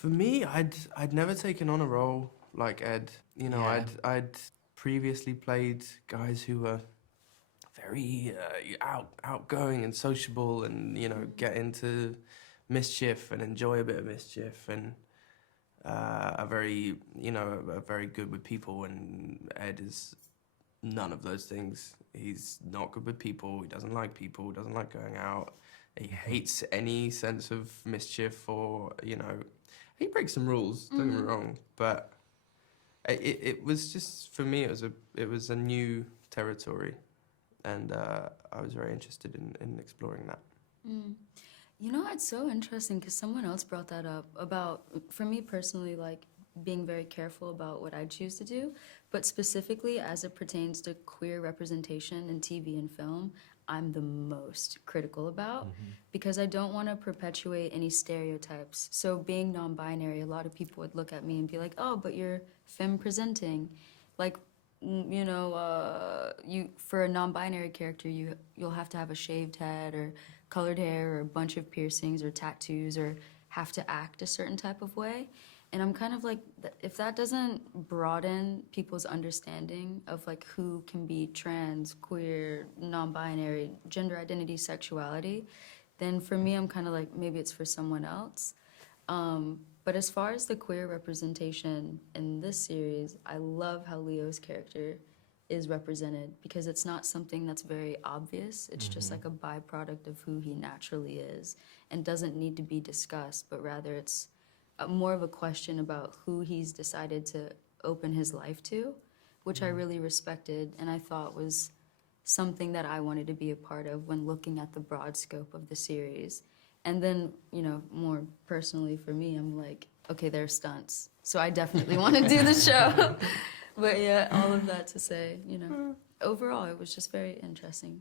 For me, I'd never taken on a role like Ed. You know, Yeah. I'd previously played guys who were very outgoing and sociable, and get into mischief and enjoy a bit of mischief, and are very good with people. And Ed is none of those things. He's not good with people. He doesn't like people. Doesn't like going out. He hates any sense of mischief, or he breaks some rules. Don't get me wrong, but it was just, for me, it was a new territory, and I was very interested in exploring that. Mm. You know, it's so interesting because someone else brought that up about, for me personally, like being very careful about what I choose to do, but specifically as it pertains to queer representation in TV and film, I'm the most critical about because I don't want to perpetuate any stereotypes. So being non-binary, a lot of people would look at me and be like, "Oh, but you're femme presenting." Like, you for a non-binary character, you'll have to have a shaved head or colored hair or a bunch of piercings or tattoos or have to act a certain type of way. And I'm kind of like, if that doesn't broaden people's understanding of like who can be trans, queer, non-binary, gender identity, sexuality, then for me, I'm kind of like, maybe it's for someone else. But as far as the queer representation in this series, I love how Leo's character is represented because it's not something that's very obvious. It's just like a byproduct of who he naturally is and doesn't need to be discussed, but rather it's more of a question about who he's decided to open his life to, which I really respected and I thought was something that I wanted to be a part of when looking at the broad scope of the series. And then, more personally for me, I'm like, okay, they're stunts. So I definitely want to do the show. But yeah, all of that to say, overall, it was just very interesting.